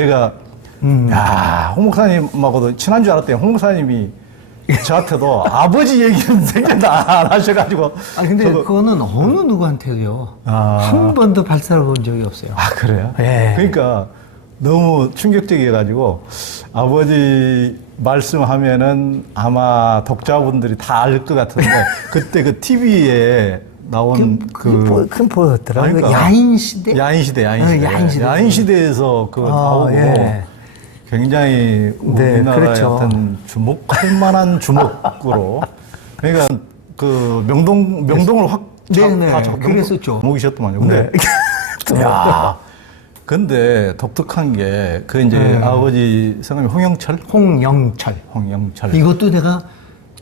제가 야, 홍 목사님하고도 친한 줄 알았더니 홍 목사님이 저한테도 아버지 얘기는 생각나 안 하셔가지고. 아 근데 그거는 어느 누구한테도요. 한 번도 발사를 본 적이 없어요. 아 그래요? 네. 그러니까 너무 충격적이어가지고 아버지 말씀하면은 아마 독자분들이 다 알 것 같은데 그때 그 TV에 나온 그 뭐였더라? 그러니까 야인시대? 야인시대. 야인시대. 야인시대에서 그거 나오고 예. 굉장히 우리나라의 그렇죠. 어떤 주목할 만한 주목으로 그러니까 그 명동을 확 그랬었죠. 먹이셨더만요. 근데 야, 근데 독특한 게 그 이제 아버지 성함이 홍영철. 이것도 내가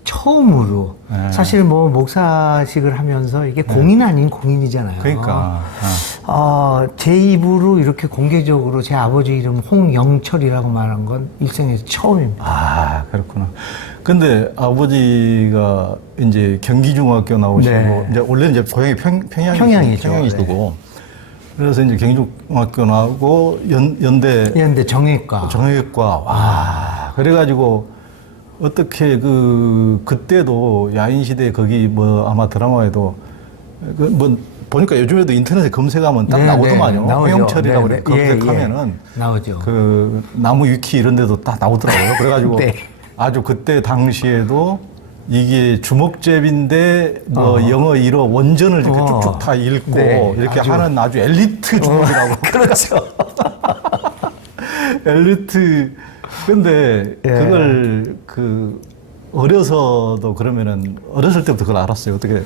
처음으로 사실 뭐 목사식을 하면서 이게 공인 아닌 공인이잖아요. 그러니까 제 입으로 이렇게 공개적으로 제 아버지 이름 홍영철이라고 말한 건 일생에서 처음입니다. 아 그렇구나. 근데 아버지가 이제 경기중학교 나오시고 네. 이제 원래 이제 고향이 평양이죠. 평양이시고 그래서 이제 경기중학교 나오고 연대 정외과. 와 그래가지고. 어떻게 그때도 야인시대 거기 뭐 아마 드라마에도 뭐 보니까 요즘에도 인터넷에 검색하면 딱 나오더만요. 홍영철이라고 검색하면은 나오죠. 그 나무 위키 이런 데도 딱 나오더라고요. 그래가지고 네. 아주 그때 당시에도 이게 주먹잽인데 뭐 영어 1어 원전을 이렇게 쭉쭉 다 읽고 이렇게 하는 아주 엘리트 주먹이라고. 그렇죠. 엘리트. 근데 그걸 어려서도 그러면은 어렸을 때부터 그걸 알았어요. 어떻게?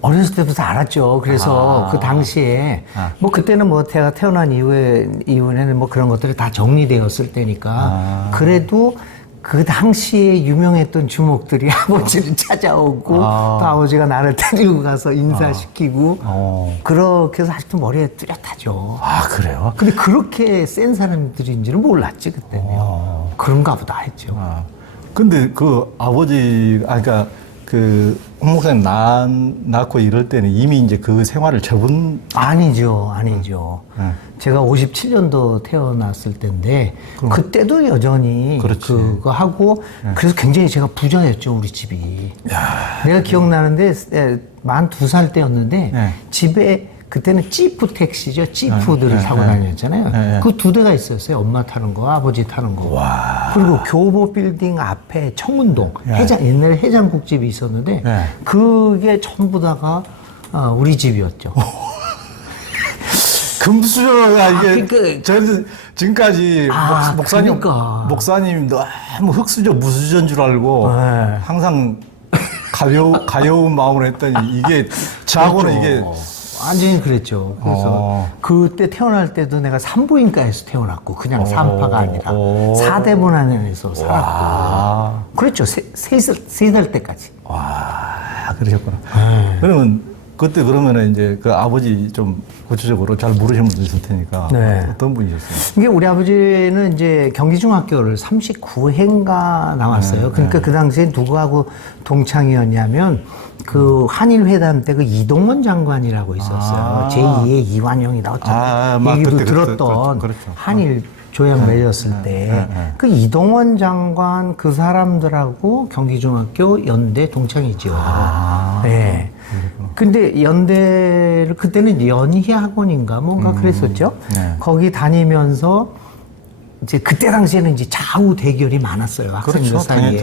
어렸을 때부터 알았죠. 그래서 그 당시에 뭐 그때는 뭐 제가 태어난 이후에는 뭐 그런 것들이 다 정리되었을 때니까 그래도 그 당시에 유명했던 주목들이 아버지를 찾아오고 또 아버지가 나를 데리고 가서 인사시키고 그렇게 해서 아직도 머리에 뚜렷하죠. 아 그래요? 근데 그렇게 센 사람들인지는 몰랐지 그때는. 그런가 보다 했죠. 근데 그 아버지가 그러니까 그 홍 목사님 낳고 이럴 때는 이미 이제 그 생활을 접은 아니죠. 제가 57년도 태어났을 때인데 그때도 여전히 그거 하고 그래서 굉장히 제가 부자였죠 우리 집이. 내가 기억나는데 만 2살 때였는데 집에 그때는 찌프 택시죠. 찌프들을 타고 다녔잖아요. 그 2대가 있었어요. 엄마 타는 거, 아버지 타는 거. 그리고 교보 빌딩 앞에 청운동 옛날에 해장국집이 있었는데 그게 전부 다가 우리 집이었죠. 금수저가 이게 저는 지금까지 목사님 너무 흑수저 무수저인 줄 알고 항상 가벼운 마음으로 했더니 이게 저하고는 이게 완전히 그랬죠. 그래서 그때 태어날 때도 내가 산부인과에서 태어났고 그냥 산파가 아니라 4대분 안에서 살았고 그랬죠. 3살 때까지. 와 그러셨구나. 그러면 그때 그러면은 이제 그 아버지 좀 구체적으로 잘 모르시는 분도 있을 테니까 어떤 분이셨어요? 이게 우리 아버지는 이제 경기중학교를 39회인가 나왔어요. 그러니까 그 당시에 누구하고 동창이었냐면 그 한일회담 때 그 이동원 장관이라고 있었어요. 제2의 이완용이라고 얘기도 들었던 한일 조약 맺었을 때 그 이동원 장관 그 사람들하고 경기중학교 연대 동창이죠. 네. 근데 연대를 그때는 연희학원인가 뭔가 그랬었죠. 거기 다니면서 이제 그때 당시에는 이제 좌우 대결이 많았어요. 학생들 사이에.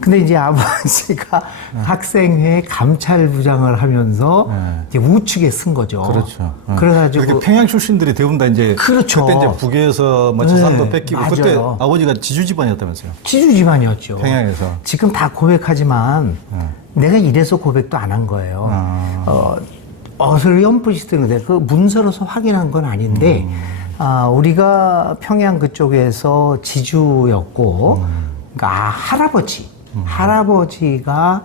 근데 이제 아버지가 학생회 감찰부장을 하면서 이제 우측에 쓴 거죠. 그렇죠. 그래가지고 평양 출신들이 대부분 다 이제 그렇죠. 그때 이제 북에서 뭐 재산도 뺏기고 맞아요. 그때 아버지가 지주 집안이었다면서요? 지주 집안이었죠. 평양에서. 지금 지금 다 고백하지만 내가 이래서 고백도 안 한 거예요. 어설연풋이 뜨는데 그 문서로서 확인한 건 아닌데 우리가 평양 그쪽에서 지주였고 그러니까 할아버지가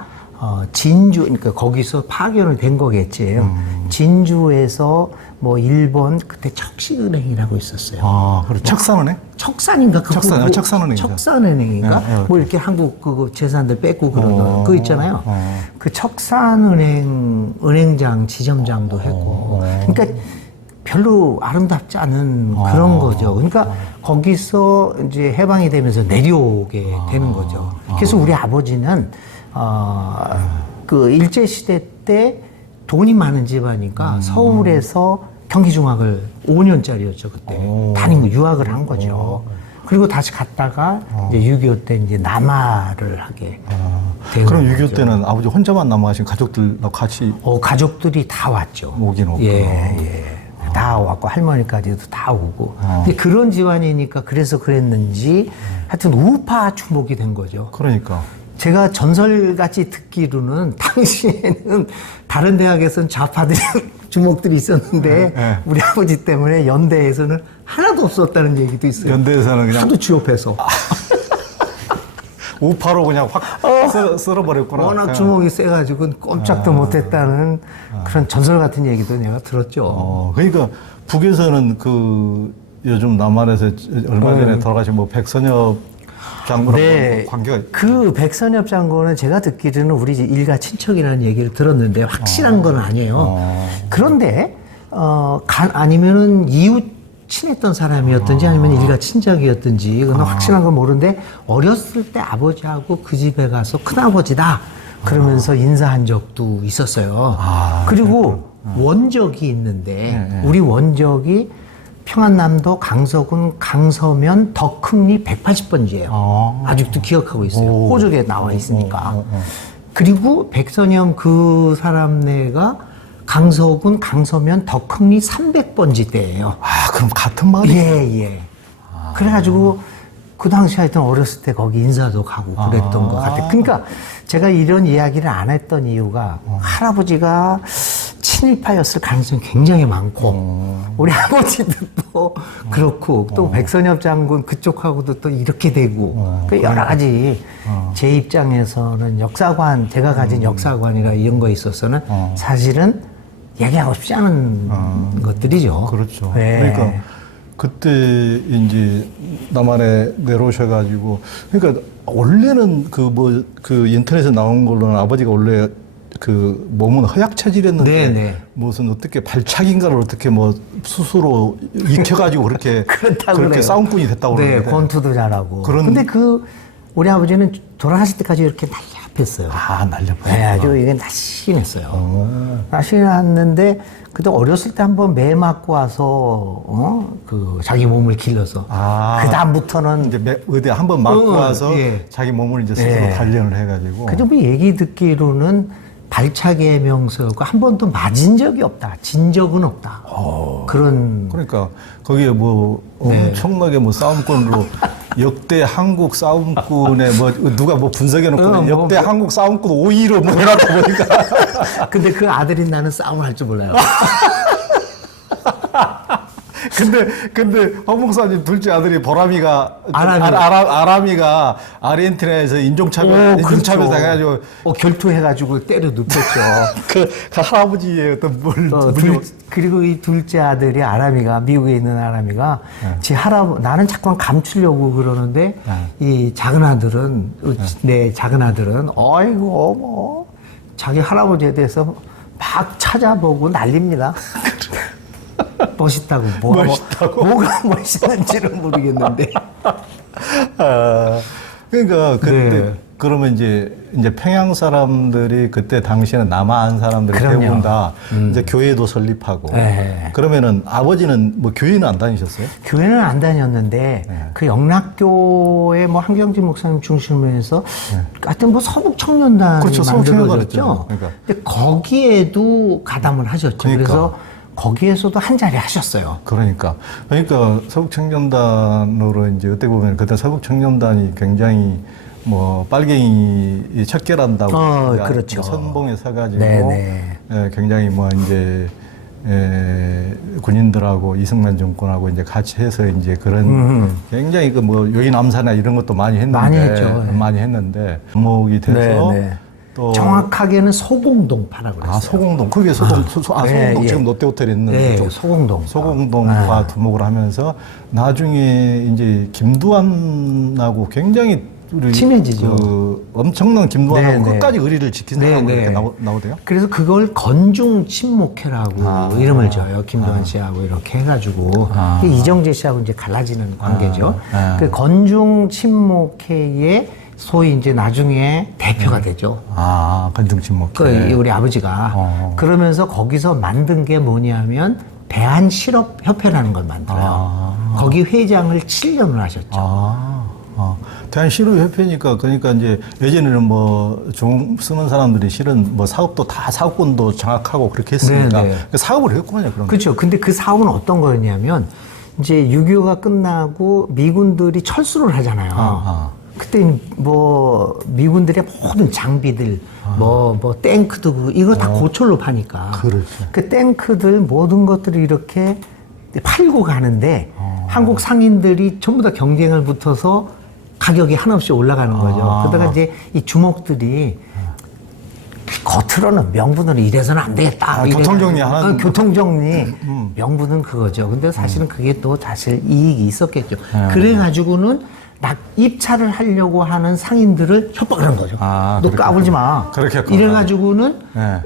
진주 그러니까 거기서 파견을 된 거겠지. 진주에서 뭐 일본 그때 척시은행이라고 있었어요. 그렇죠. 척산은행? 척산인가? 척산은행이죠. 척산은행인가? 뭐 이렇게 한국 그 재산들 뺏고 그런 거 있잖아요. 그 척산은행 은행장 지점장도 했고. 그러니까 별로 아름답지 않은 그런 거죠. 그러니까 거기서 이제 해방이 되면서 내려오게 되는 거죠. 그래서 우리 아버지는 그 일제 시대 때 돈이 많은 집안이니까 서울에서 경기중학을 5년짜리였죠 그때 다니고 유학을 한 거죠. 그리고 다시 갔다가 이제 6.25 때 이제 남하를 하게 된 그럼 거죠. 6.25 때는 아버지 혼자만 남아가신 가족들하고 같이 가족들이 다 왔죠. 오긴 오고. 예. 다 왔고 할머니까지도 다 오고. 근데 그런 집안이니까 그래서 그랬는지 하여튼 우파 추목이 된 거죠. 그러니까. 제가 전설같이 듣기로는 당시에는 다른 대학에서는 좌파들이 주목들이 있었는데 네. 우리 아버지 때문에 연대에서는 하나도 없었다는 얘기도 있어요. 연대에서는 그냥 하도 취업해서. 우파로 그냥 확 쓸어버렸구나. 워낙 주목이 세가지고 꼼짝도 못했다는 그런 전설 같은 얘기도 내가 들었죠. 그러니까 북에서는 그 요즘 남한에서 얼마 전에 돌아가신 뭐 백선엽 장군하고 네. 뭐 관계가 그 백선엽 장군은 제가 듣기로는 우리 일가 친척이라는 얘기를 들었는데 확실한 건 아니에요. 그런데 아니면은 이웃 친했던 사람이었든지 아니면 일가 친척이었든지 그건 확실한 건 모르는데 어렸을 때 아버지하고 그 집에 가서 큰아버지다 그러면서 인사한 적도 있었어요. 그리고 원적이 있는데 우리 원적이 평안남도 강서군 강서면 덕흥리 180번지예요. 아직도 기억하고 있어요. 호적에 나와 있으니까. 그리고 백선영 그 사람네가 강서군 강서면 덕흥리 300번지대예요. 그럼 같은 마을이? 예. 그래가지고 그 당시 하여튼 어렸을 때 거기 인사도 가고 그랬던 것 같아요. 그러니까 제가 이런 이야기를 안 했던 이유가 할아버지가 친일파였을 가능성이 굉장히 많고 우리 아버지도 또 그렇고 또 백선엽 장군 그쪽하고도 또 이렇게 되고 그 여러 가지 제 입장에서는 역사관 제가 가진 역사관이나 이런 거에 있어서는 사실은 얘기하고 싶지 않은 것들이죠. 그렇죠. 네. 그러니까 그때 이제 남한에 내려오셔가지고 그러니까 원래는 그 인터넷에 나온 걸로는 아버지가 원래 그 몸은 허약 체질이었는데 네네. 무슨 어떻게 발차기인가를 어떻게 뭐 스스로 익혀가지고 그렇게 그렇다고 그렇게 그래요. 싸움꾼이 됐다고 네, 그러는데 권투도 잘하고. 그런- 근데 우리 아버지는 돌아가실 때까지 이렇게 날렵했어요. 날려버렸구나. 네, 아주 이게 날씬했어요. 날씬했는데, 그때 어렸을 때 한번 매 맞고 와서, 자기 몸을 길러서. 그다음부터는. 이제 어디 한번 맞고 와서 예. 자기 몸을 이제 스스로 네. 단련을 해가지고 그저 뭐 얘기 듣기로는 발차기의 명수였고, 한 번도 맞은 적이 없다. 진 적은 없다. 그런. 그러니까 거기에 뭐 엄청나게 뭐 싸움꾼으로 역대 한국 싸움꾼의 뭐 누가 뭐 분석해 놓고 역대 한국 싸움꾼 5위로 뭐 해놨다 보니까 근데 그 아들인 나는 싸움을 할 줄 몰라요. 근데 황 목사님 둘째 아들이 보람이가 아람이. 아람이가 아르헨티나에서 인종차별 그렇죠. 당해가지고 결투해가지고 때려 눕혔죠. 그 할아버지의 어떤 그리고 이 둘째 아들이 아람이가 미국에 있는 아람이가 나는 자꾸 감추려고 그러는데 이 작은 아들은 내 작은 아들은 어이구 뭐 자기 할아버지에 대해서 막 찾아보고 난립니다. 멋있다고 뭐가 멋있는지는 모르겠는데. 그러니까 그때 네. 그러면 이제 평양 사람들이 그때 당시에는 남한 사람들이 그럼요. 대부분 다 이제 교회도 설립하고 네. 그러면은 아버지는 뭐 교회는 안 다니셨어요? 교회는 안 다녔는데 그 영락교회 뭐 한경진 목사님 중심으로 해서 하여튼 뭐 서북 청년단이 그렇죠, 서북 청년단 만들어졌죠. 했죠. 그러니까. 근데 거기에도 가담을 하셨죠. 그러니까. 그래서 거기에서도 한 자리 하셨어요. 그러니까 서북청년단으로 이제 어떻게 보면 그때 서북청년단이 굉장히 뭐 빨갱이 척결한다고 그렇죠. 선봉에 서가지고 네네. 굉장히 뭐 이제 군인들하고 이승만 정권하고 이제 같이 해서 이제 그런 굉장히 그 뭐 요인 암사나 이런 것도 많이 했는데 많이 했죠. 네. 많이 했는데 주목이 돼서 네네. 또 정확하게는 소공동파라고 그랬어요. 소공동 거기에 소공동 네, 예. 지금 롯데호텔 있는 네, 그쪽 소공동. 소공동과 두목을 하면서 나중에 이제 김두한하고 굉장히 우리 친해지죠. 그 엄청난 김동완하고 네, 네. 끝까지 의리를 지킨 네, 사람으로 네. 이렇게 나오대요. 그래서 그걸 건중 친목회라고 이름을 줘요. 김동완 씨하고 이렇게 해가지고 이정재 씨하고 이제 갈라지는 관계죠. 그 건중 친목회의 소위 이제 나중에 대표가 되죠. 건중 친목. 그 우리 아버지가 그러면서 거기서 만든 게 뭐냐면 대한실업협회라는 걸 만들어요. 거기 회장을 7년을 하셨죠. 대한실업협회니까 그러니까 이제 예전에는 뭐 종 쓰는 사람들이 실은 뭐 사업도 다 사업권도 장악하고 그렇게 했으니까 네, 네. 사업을 했구만요. 그런 그렇죠. 근데 그 사업은 어떤 거였냐면 이제 6.25가 끝나고 미군들이 철수를 하잖아요. 그때 뭐 미군들의 모든 장비들 뭐 탱크도 이거 다 고철로 파니까 그렇죠. 그 탱크들 모든 것들을 이렇게 팔고 가는데 한국 상인들이 전부 다 경쟁을 붙어서 가격이 한없이 올라가는 거죠. 그러다가 이제 이 주목들이 겉으로는 명분으로 이래서는 안 되겠다. 교통정리하는. 교통정리. 명분은 그거죠. 근데 사실은 그게 또 사실 이익이 있었겠죠. 그래가지고는 입찰을 하려고 하는 상인들을 협박을 한 거죠. 너 까불지 마. 그렇게 했구나. 이래가지고는 네.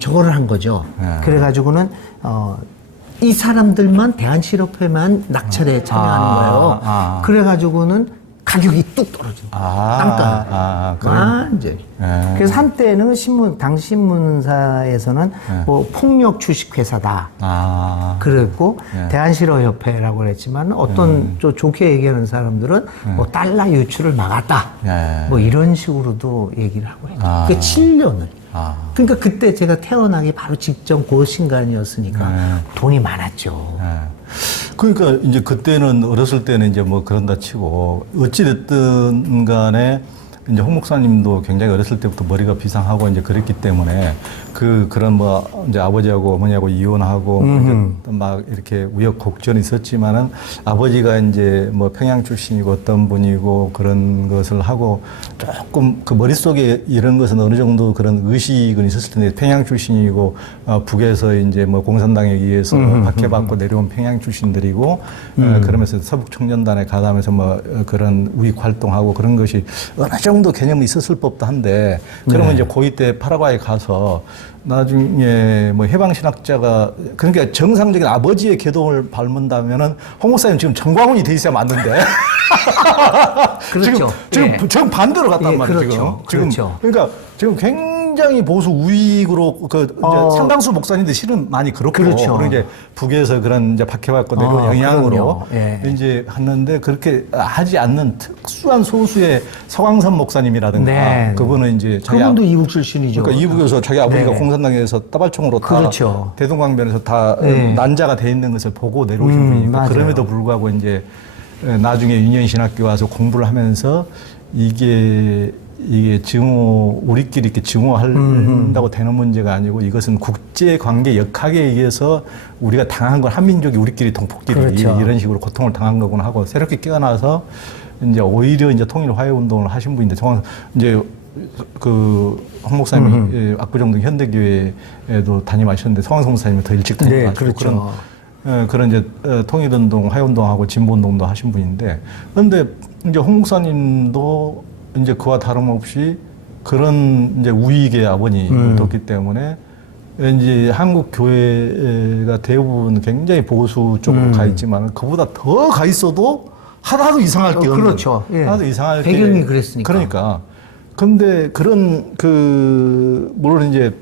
저거를 한 거죠. 그래가지고는 이 사람들만 대한실업회만 낙찰에 참여하는 거예요. 그래가지고는 가격이 뚝 떨어진 거예요. 땅가. 완전. 그래서 한때는 당 신문사에서는 뭐 폭력 주식회사다. 그랬고 대한실업협회라고 그랬지만 어떤 좀 좋게 얘기하는 사람들은 뭐 달러 유출을 막았다. 뭐 이런 식으로도 얘기를 하고 있죠. 그 7년을. 그러니까 그때 제가 태어나기 바로 직전 그 신간이었으니까 돈이 많았죠. 그러니까 이제 그때는 어렸을 때는 이제 뭐 그런다 치고 어찌됐든 간에 이제 홍 목사님도 굉장히 어렸을 때부터 머리가 비상하고 이제 그랬기 때문에 그런 뭐 이제 아버지하고 어머니하고 이혼하고 막 이렇게 우여곡절이 있었지만은 아버지가 이제 뭐 평양 출신이고 어떤 분이고 그런 것을 하고 조금 그 머릿속에 이런 것은 어느 정도 그런 의식은 있었을 텐데 평양 출신이고 북에서 이제 뭐 공산당에 의해서 박해받고 내려온 평양 출신들이고 그러면서 서북 청년단에 가담해서 뭐 그런 우익 활동하고 그런 것이 어느 정도 개념이 있었을 법도 한데 그러면 이제 고2 때 파라과이 가서 나중에 뭐 해방신학자가 그러니까 정상적인 아버지의 계동을 밟는다면은 홍 목사님 지금 정광훈이 돼 있어야 맞는데 그렇죠. 지금 정반대로 갔단 말이에요. 그렇죠. 지금 그렇죠. 그러니까 지금 굉장히 보수 우익으로 이제 상당수 목사님들 실은 많이 그렇고 그렇죠. 그리고 이제 북에서 그런 이제 박해받고 내려온 영향으로 이제 하는데 그렇게 하지 않는 특수한 소수의 서광선 목사님이라든가 그분은 이제 그분도 이북 출신이죠. 그러니까 이북에서 자기 아버지가 공산당에서 따발총으로 그렇죠. 다 대동강변에서 다 난자가 돼 있는 것을 보고 내려오신 분이니까 맞아요. 그럼에도 불구하고 이제 나중에 유년신학교 와서 공부를 하면서 이게 증오 우리끼리 이렇게 증오한다고 되는 문제가 아니고 이것은 국제 관계 역학에 의해서 우리가 당한 건 한민족이 우리끼리 동포끼리 그렇죠. 이런 식으로 고통을 당한 거구나 하고 새롭게 깨어나서 이제 오히려 이제 통일 화해 운동을 하신 분인데 이제 홍 목사님이 압구정동 현대교회에도 담임하셨는데 성황성 목사님이 더 일찍 담임하시고 그렇죠. 그런 이제 통일운동, 화해운동하고 진보운동도 하신 분인데, 그런데 이제 홍 목사님도 이제 그와 다름없이 그런 이제 우익의 아버님을 뒀기 때문에 왠지 한국 교회가 대부분 굉장히 보수 쪽으로 가 있지만 그보다 더 가 있어도 하나도 이상할 게 없는. 그렇죠. 하나도 이상할 게. 배경이 그랬으니까. 그러니까. 근데 그런 물론 이제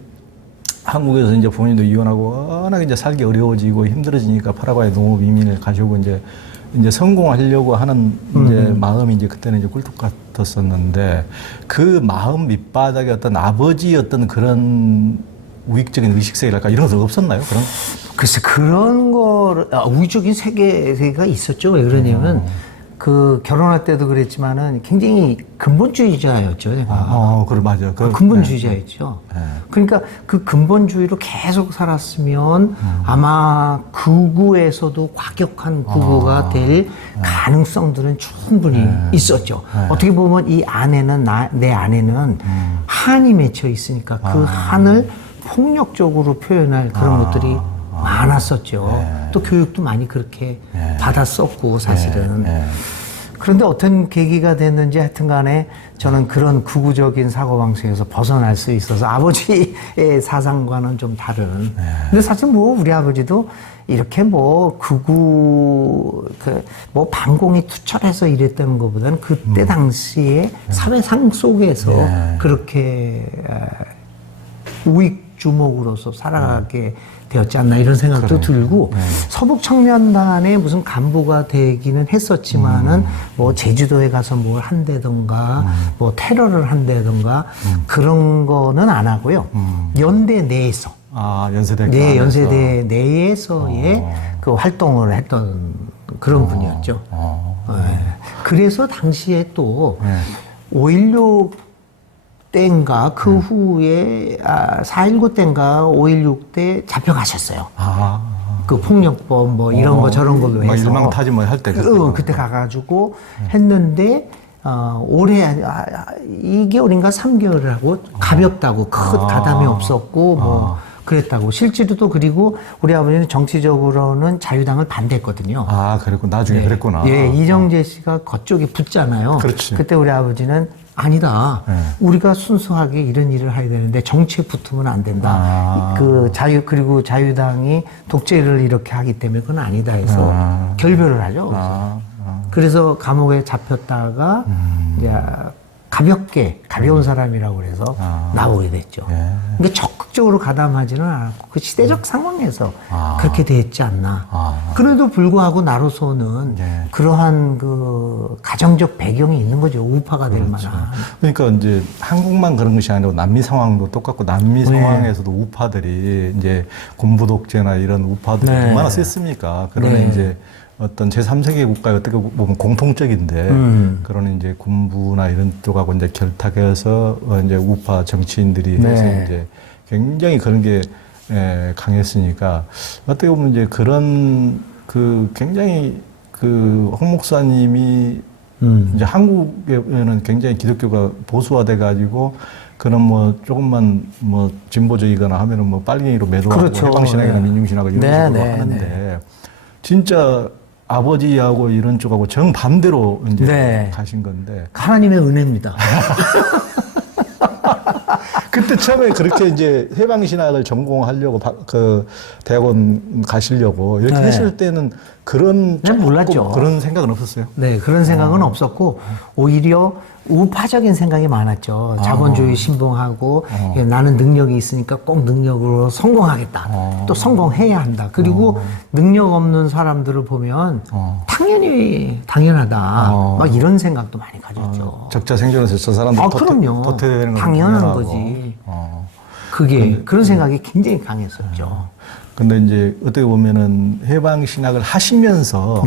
한국에서 이제 부모님도 이혼하고 워낙 이제 살기 어려워지고 힘들어지니까 파라과이 농업 이민을 가지고 이제 성공하려고 하는 이제 마음이 이제 그때는 이제 꿀뚝 같았었는데 그 마음 밑바닥에 어떤 아버지의 어떤 그런 우익적인 의식세랄까 이런 것은 없었나요? 그런? 글쎄 그런 거를 우익적인 세계가 있었죠. 왜 그러냐면 결혼할 때도 그랬지만은 굉장히 근본주의자였죠, 제가. 그래, 맞아요. 근본주의자였죠. 그러니까 그 근본주의로 계속 살았으면 아마 극우에서도 과격한 극우가 될 가능성들은 충분히 있었죠. 어떻게 보면 이 안에는, 내 안에는 한이 맺혀 있으니까 그 한을 폭력적으로 표현할 그런 것들이 많았었죠. 또 교육도 많이 그렇게 받았었고, 사실은. 그런데 어떤 계기가 됐는지 하여튼 간에 저는 그런 극우적인 사고방식에서 벗어날 수 있어서 아버지의 사상과는 좀 다른. 근데 사실 뭐 우리 아버지도 이렇게 뭐 극우, 뭐 반공이 투철해서 이랬다는 것보다는 그때 당시에 사회상 속에서 그렇게 우익 주목으로서 살아가게 되었지 않나 이런 생각도 들고 서북 청년단의 무슨 간부가 되기는 했었지만은 뭐 제주도에 가서 뭘 한다던가 뭐 테러를 한다던가 그런 거는 안 하고요. 연대 내에서 연세대 네, 연세대 내에서의 그 활동을 했던 그런 분이었죠. 네. 그래서 당시에 또 5.16 때인가 그 후에 4.19 때인가 5.16 때 잡혀가셨어요. 그 폭력법 뭐 이런 거 저런 걸로 해서 일망타지 뭐 할 때 그때 가가지고 했는데 올해 2개월인가 3개월을 하고 가볍다고 큰 가담이 없었고 뭐 그랬다고 실제로도. 그리고 우리 아버지는 정치적으로는 자유당을 반대했거든요. 그랬고 나중에 그랬구나. 예, 이정재 씨가 그쪽에 붙잖아요. 그렇지. 그때 우리 아버지는 아니다. 우리가 순수하게 이런 일을 해야 되는데 정치에 붙으면 안 된다. 그리고 자유당이 독재를 이렇게 하기 때문에 그건 아니다 해서 결별을 하죠. 그래서 감옥에 잡혔다가 이제 가벼운 사람이라고 그래서 나오게 됐죠. 근데 적극적으로 가담하지는 않았고 그 시대적 상황에서 그렇게 됐지 않나. 그래도 불구하고 나로서는 그러한 그 가정적 배경이 있는 거죠. 우파가 될 만한. 그러니까 이제 한국만 그런 것이 아니고 남미 상황도 똑같고 남미 상황에서도 우파들이 이제 군부 독재나 이런 우파들이 얼마나 셌습니까? 그러나 이제 어떤 제3세계 국가의 어떻게 보면 공통적인데, 그런 이제 군부나 이런 쪽하고 이제 결탁해서 이제 우파 정치인들이 해서 이제 굉장히 그런 게 강했으니까, 어떻게 보면 이제 그런 굉장히 홍 목사님이 이제 한국에는 굉장히 기독교가 보수화돼 가지고 그런 뭐 조금만 뭐 진보적이거나 하면은 뭐 빨갱이로 매도하고 해방신학이나 민중신학을 이런 식으로 하는데 진짜 아버지하고 이런 쪽하고 정반대로 이제 가신 건데. 하나님의 은혜입니다. 그때 처음에 그렇게 이제 해방신학을 전공하려고 대학원 가시려고 이렇게 했을 때는 몰랐죠. 그런 생각은 없었어요? 네, 그런 생각은 없었고 오히려 우파적인 생각이 많았죠. 자본주의 신봉하고 나는 능력이 있으니까 꼭 능력으로 성공하겠다. 또 성공해야 한다. 그리고 능력 없는 사람들을 보면 당연하다. 막 이런 생각도 많이 가졌죠. 적자 생존에서 저 사람들 그럼요. 도태되는 건 당연한 거지. 그런 생각이 굉장히 강했었죠. 근데 이제 어떻게 보면은 해방신학을 하시면서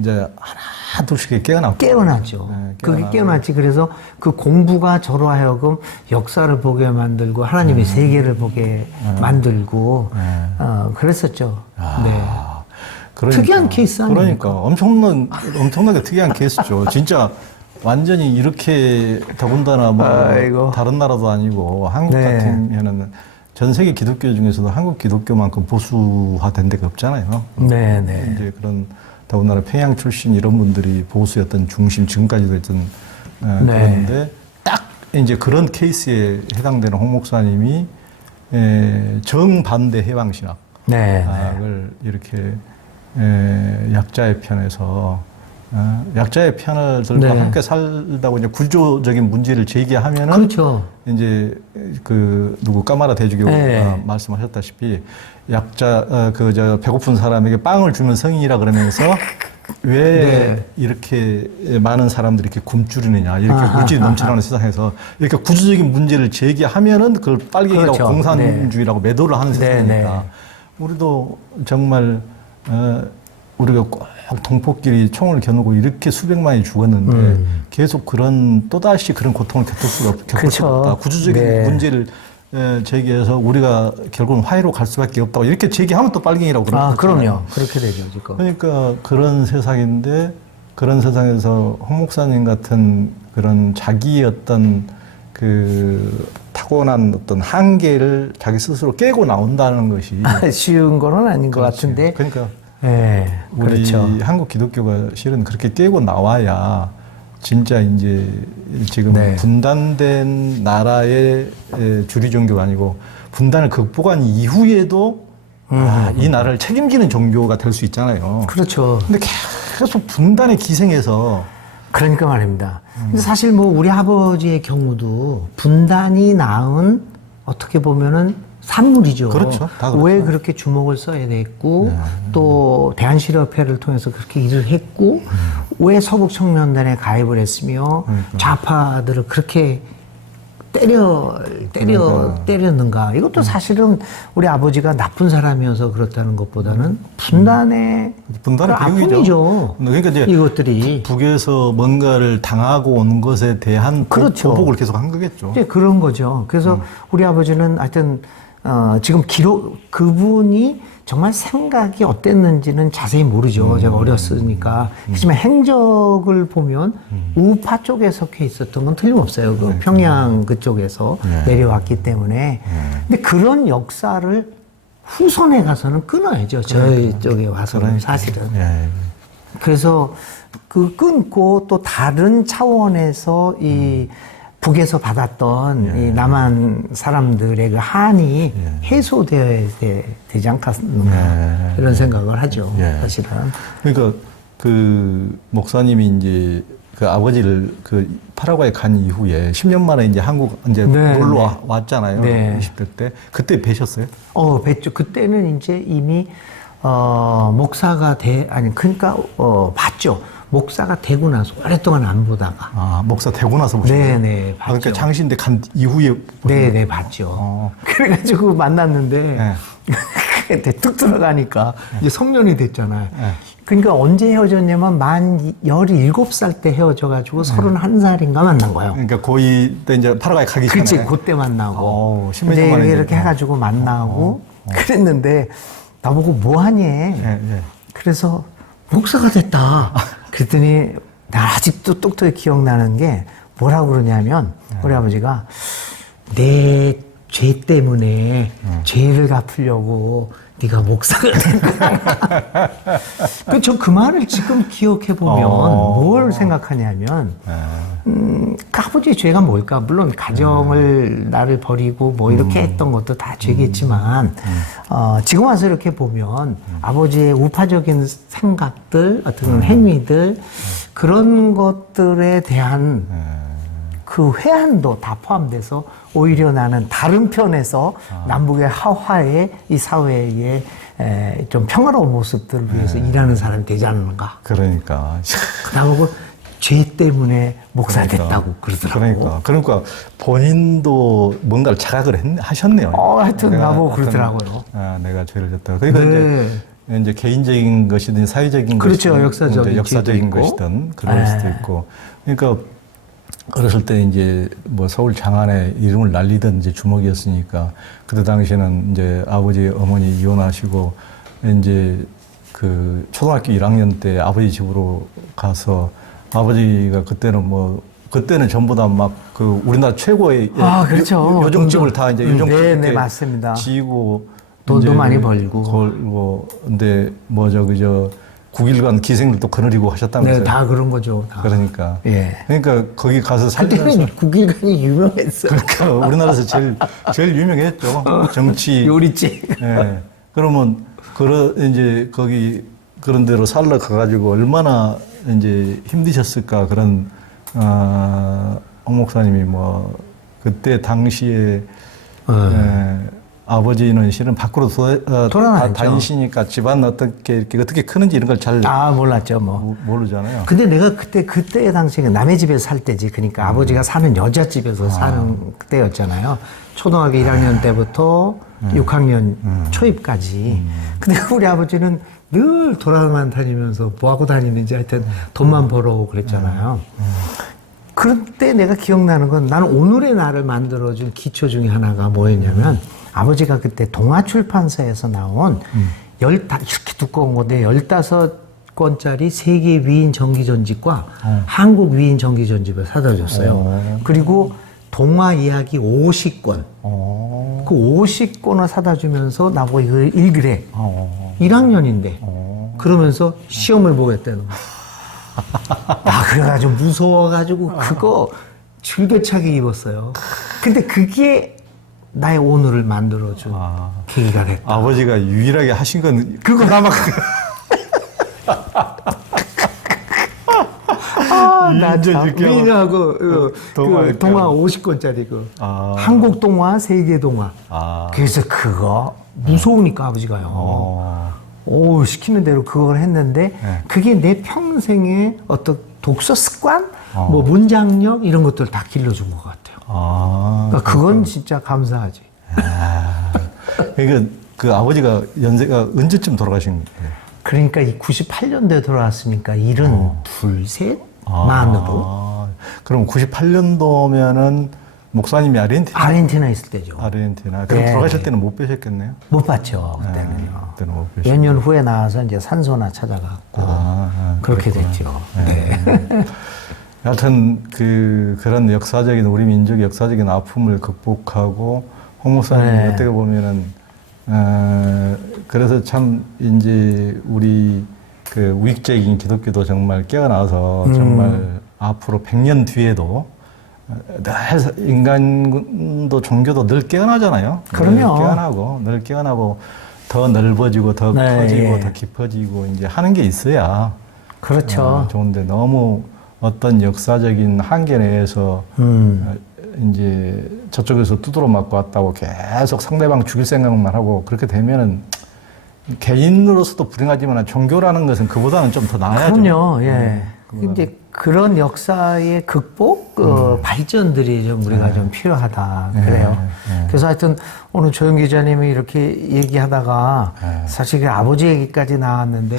이제 하나 둘씩 깨어났죠. 그게 깨어났지. 그래서 그 공부가 저로 하여금 역사를 보게 만들고 하나님의 세계를 보게 만들고 그랬었죠. 그러니까, 특이한 케이스 아닙니까? 그러니까 엄청나게 특이한 케이스죠. 진짜 완전히 이렇게 더군다나 뭐 다른 나라도 아니고 한국 같으면은 전 세계 기독교 중에서도 한국 기독교만큼 보수화된 데가 없잖아요. 이제 그런 더군다나 평양 출신 이런 분들이 보수였던 중심, 지금까지도 했던 그런데 딱 이제 그런 케이스에 해당되는 홍 목사님이 정반대 해방신학을 이렇게 약자의 편에서 약자의 편을 들고 함께 살다고 이제 구조적인 문제를 제기하면은 이제 누구 까마라 대주교가 말씀하셨다시피 약자 배고픈 사람에게 빵을 주면 성인이라 그러면서 왜 이렇게 많은 사람들이 이렇게 굶주리느냐 이렇게 물질이 넘쳐나는 세상에서 이렇게 구조적인 문제를 제기하면은 그걸 빨갱이라고 공산주의라고 매도를 하는 세상이니까 우리도 정말 우리가 꼭 동포끼리 총을 겨누고 이렇게 수백만이 죽었는데 계속 또다시 그런 고통을 겪을 수가 없다. 구조적인 문제를 제기해서 우리가 결국은 화해로 갈 수밖에 없다고 이렇게 제기하면 또 빨갱이라고 그러는 거잖아요. 그럼요. 그렇게 되죠, 지금. 그러니까 그런 세상인데 그런 세상에서 홍 목사님 같은 그런 자기의 어떤 타고난 어떤 한계를 자기 스스로 깨고 나온다는 것이 쉬운 거는 아닌 것 같은데. 그러니까 예, 우리 그렇죠. 한국 기독교가 실은 그렇게 깨고 나와야 진짜 이제 지금 네. 분단된 나라의 주류 종교가 아니고 분단을 극복한 이후에도 이 나라를 책임지는 종교가 될 수 있잖아요. 그렇죠. 근데 계속 분단에 기생해서 그러니까 말입니다. 근데 사실 뭐 우리 아버지의 경우도 분단이 낳은 어떻게 보면은 산물이죠. 그렇죠. 다 그렇죠. 왜 그렇게 주목을 써야 됐고 또 대한실업회를 통해서 그렇게 일을 했고 왜 서북 청년단에 가입을 했으며 좌파들을 그렇게 때렸는가. 이것도 사실은 우리 아버지가 나쁜 사람이어서 그렇다는 것보다는 분단의 아픔이죠. 그러니까 이제 이것들이. 북에서 뭔가를 당하고 온 것에 대한 그렇죠. 보복을 계속 한 거겠죠. 이제 그런 거죠. 그래서 우리 아버지는 하여튼, 지금 그분이 정말 생각이 어땠는지는 자세히 모르죠. 제가 어렸으니까. 하지만 행적을 보면 우파 쪽에 속해 있었던 건 틀림없어요. 그 평양 그쪽에서 내려왔기 때문에. 근데 그런 역사를 후손에 가서는 끊어야죠. 저희 쪽에 와서는 사실은. 그래서 그 끊고 또 다른 차원에서 이 북에서 받았던 이 남한 사람들의 그 한이 해소되어야 되지 않겠는가 이런 생각을 하죠. 사실은. 그러니까 그 목사님이 이제 그 아버지를 그 파라과이 간 이후에 10년 만에 이제 한국 이제 놀러 왔잖아요. 20대 때. 그때 뵈셨어요? 뵀죠. 그때는 이제 이미 목사가 그러니까 봤죠. 목사가 되고 나서 오랫동안 안 보다가. 목사 되고 나서 보셨어요? 네네, 봤죠. 그러니까 장신대 간 이후에 네네, 봤죠. 그래가지고 만났는데, 툭 들어가니까 이제 성년이 됐잖아요. 그러니까 언제 헤어졌냐면 만 17살 때 헤어져가지고 31살인가 만난 거예요. 그러니까 고2 때 이제 파라과이 가기 전에. 그치, 그때 만나고. 10년 근데 만에 이렇게 해가지고 만나고 그랬는데, 나보고 뭐하니? 그래서 목사가 됐다. 그랬더니 나 아직도 똑똑히 기억나는 게 뭐라고 그러냐면 우리 아버지가 내 죄 때문에 죄를 갚으려고 네가 목사가 된 거야. 저 그 말을 지금 기억해 보면 뭘 생각하냐면 그 아버지의 죄가 뭘까? 물론 가정을 나를 버리고 뭐 이렇게 했던 것도 다 죄겠지만 지금 와서 이렇게 보면 아버지의 우파적인 생각들, 어떤 행위들 그런 것들에 대한 그 회한도 다 포함돼서 오히려 나는 다른 편에서 남북의 하화의 이 사회의 좀 평화로운 모습들을 위해서 일하는 사람이 되지 않는가. 그러니까. 나보고 죄 때문에 목사 됐다고 그러더라고. 그러니까 본인도 뭔가를 자각을 하셨네요. 하여튼 나보고 그러더라고요. 내가 죄를 졌다. 그러니까 이제 개인적인 것이든 사회적인 그렇죠. 것이든 역사적인 것이든 그럴 수도 있고. 그러니까 어렸을 때 이제 뭐 서울 장안에 이름을 날리던 이제 주먹이었으니까 그때 당시에는 이제 아버지 어머니 이혼하시고 이제 그 초등학교 1학년 때 아버지 집으로 가서 아버지가 그때는 전부 다 막 그 우리나라 최고의 그렇죠. 요정집을 다 이제 요정집 네, 맞습니다. 지고 돈도 많이 벌고 근데 뭐 저 9일간 기생을 또 거느리고 하셨다면서요? 네, 다 그런 거죠. 다. 그러니까. 그러니까 거기 가서 살면서. 그때는 9일간이 유명했어요. 그러니까 우리나라에서 제일 유명했죠. 정치. 요리집. 그러면 이제 거기 그런 데로 살러 가가지고 얼마나 이제 힘드셨을까 그런 홍 목사님이 뭐 그때 당시에 아버지는 실은 밖으로 다니시니까 집안 어떻게 크는지 이런 걸 잘 몰랐죠, 뭐. 모르잖아요. 근데 내가 그때 당시에 남의 집에서 살 때지. 그러니까 아버지가 사는 여자집에서 사는 그때였잖아요. 초등학교 1학년 때부터 6학년 초입까지. 근데 우리 아버지는 늘 돌아만 다니면서 뭐하고 다니는지 하여튼 돈만 벌어오고 그랬잖아요. 그때 내가 기억나는 건 나는 오늘의 나를 만들어준 기초 중에 하나가 뭐였냐면 아버지가 그때 동아출판사에서 나온 이렇게 두꺼운 건데 15권짜리 세계 위인 전기전집과 한국 위인 전기전집을 사다 줬어요. 그리고 동화 이야기 50권. 그 50권을 사다 주면서 나보고 이걸 읽으래. 1학년인데. 그러면서 시험을 보겠다는 거야. 아, 그래가지고 무서워가지고 그거 줄겨차게 입었어요. 근데 그게 나의 오늘을 만들어준 계기가 됐다. 아버지가 유일하게 하신 건 그거 그나마 나 참, 미인하고 동화 50권짜리 한국 동화, 세계 동화. 그래서 그거 무서우니까 아버지가요. 오, 시키는 대로 그걸 했는데 그게 내 평생의 어떤 독서 습관, 뭐 문장력 이런 것들 다 길러준 것 같아요. 그러니까 그건 진짜 감사하지. 그러니까 그 아버지가 연세가 언제쯤 돌아가신 거예요? 그러니까 이 98년도에 돌아왔으니까 72, 셋 만으로. 그럼 98년도면은 목사님이 아르헨티나 있을 때죠. 아르헨티나. 그럼 돌아가실 때는 못 뵈셨겠네요? 못 봤죠, 그때는요. 그때는 못 뵈셨고. 몇 년 후에 나와서 이제 산소나 찾아갔고 그렇게 됐죠. 네. 하여튼 그런 역사적인 우리 민족의 역사적인 아픔을 극복하고 홍 목사님이 어떻게 보면은 그래서 참 이제 우리 그 우익적인 기독교도 정말 깨어나서 정말 앞으로 100년 뒤에도 늘 인간도 종교도 늘 깨어나잖아요. 그럼요. 늘 깨어나고 더 넓어지고 더 커지고 더 깊어지고 이제 하는 게 있어야 그렇죠. 좋은데 너무 어떤 역사적인 한계 내에서 이제 저쪽에서 두드러 맞고 왔다고 계속 상대방 죽일 생각만 하고 그렇게 되면은 개인으로서도 불행하지만 종교라는 것은 그보다는 좀 더 나아야죠. 그럼요. 예. 이제 그런 역사의 극복, 발전들이 좀 우리가 좀 필요하다. 그래요. 그래서 하여튼 오늘 조영 기자님이 이렇게 얘기하다가 사실 그 아버지 얘기까지 나왔는데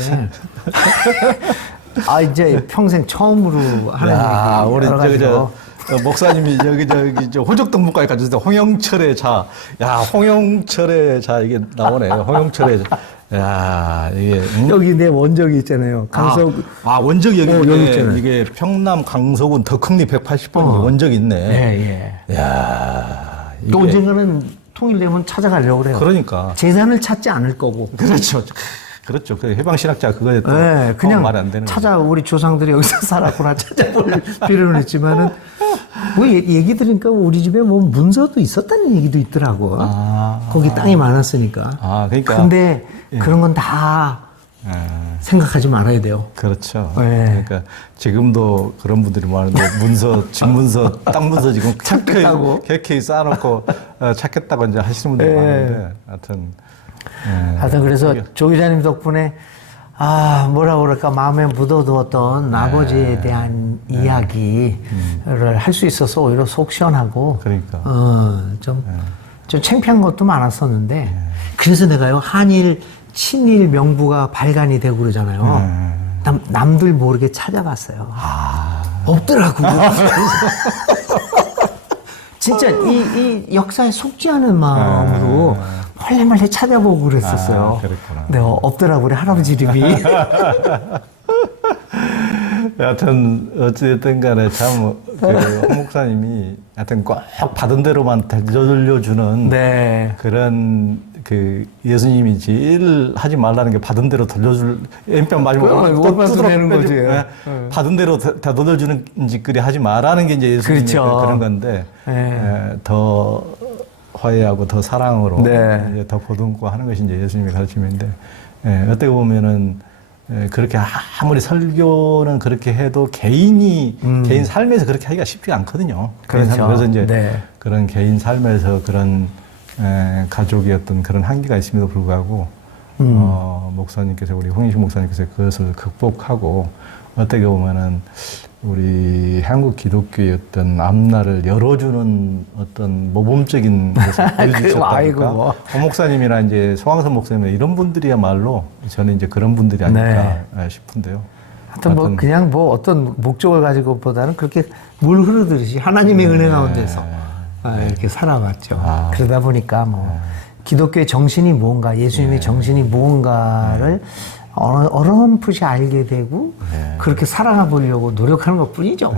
이제 평생 처음으로 하는 얘기. 우리 여러 가지로. 목사님이 저 호적동문까지 가졌을 때 홍영철의 자, 홍영철의 자 이게 나오네요. 홍영철의 자. 이게 여기 내 원적이 있잖아요. 강석. 원적이 여기 있잖아요. 이게 평남 강서군 덕흥리 180번 원적이 있네. 또 언젠가는 통일되면 찾아가려고 그래요. 그러니까. 재산을 찾지 않을 거고. 그렇죠. 그 해방신학자 그거에 또 그냥 말이 안 되는 우리 조상들이 여기서 살았구나 찾아볼 필요는 있지만은 뭐 얘기 들으니까 우리 집에 뭐 문서도 있었다는 얘기도 있더라고. 거기 땅이 많았으니까. 그러니까. 근데 그런 건 다 생각하지 말아야 돼요. 그렇죠. 그러니까 지금도 그런 분들이 많은데 집문서, 땅 문서 지금 찾겠다고 개케이 쌓아놓고 찾겠다고 이제 하시는 분들이 많은데 하여튼 그래서 조 기자님 덕분에 뭐라 그럴까 마음에 묻어두었던 아버지에 대한 이야기를 할 수 있어서 오히려 속 시원하고 그러니까 좀 창피한 것도 많았었는데 그래서 내가요 한일 친일 명부가 발간이 되고 그러잖아요. 남들 모르게 찾아봤어요. 없더라고. 진짜 이 역사에 속지 않은 마음으로 몰래 찾아보고 그랬었어요. 그랬구나. 네, 없더라고, 우리 할아버지 이름이. 여하튼, 어찌됐든 간에 참, 홍 목사님이 하여튼 꼭 받은 대로만 돌려주는 그런 예수님이 제일 하지 말라는 게 받은 대로 돌려줄, 엠뺨 맞으면 또 두드러 거지. 받은 대로 다 돌려주는 짓거리 하지 말라는 게 이제 예수님의 그런 건데, 더 화해하고 더 사랑으로 이제 더 보듬고 하는 것이 이제 예수님의 가르침인데 어떻게 보면은 그렇게 아무리 설교는 그렇게 해도 개인 삶에서 그렇게 하기가 쉽지 않거든요. 그렇죠. 그래서 이제 그런 개인 삶에서 그런 가족의 어떤 그런 한계가 있음에도 불구하고 목사님께서 우리 홍인식 목사님께서 그것을 극복하고 어떻게 보면은 우리 한국 기독교의 어떤 앞날을 열어주는 어떤 모범적인 것을 보여주셨다니까. 홍 목사님이나 이제 송항선 목사님 이런 분들이야말로 저는 이제 그런 분들이 아닐까 싶은데요. 하여튼 뭐 그냥 뭐 어떤 목적을 가지고 보다는 그렇게 물 흐르듯이 하나님의 은혜 가운데서 이렇게 살아왔죠. 그러다 보니까 뭐 기독교의 정신이 뭔가, 예수님의 정신이 뭔가를 어렴풋이 알게 되고 그렇게 살아가 보려고 노력하는 것 뿐이죠.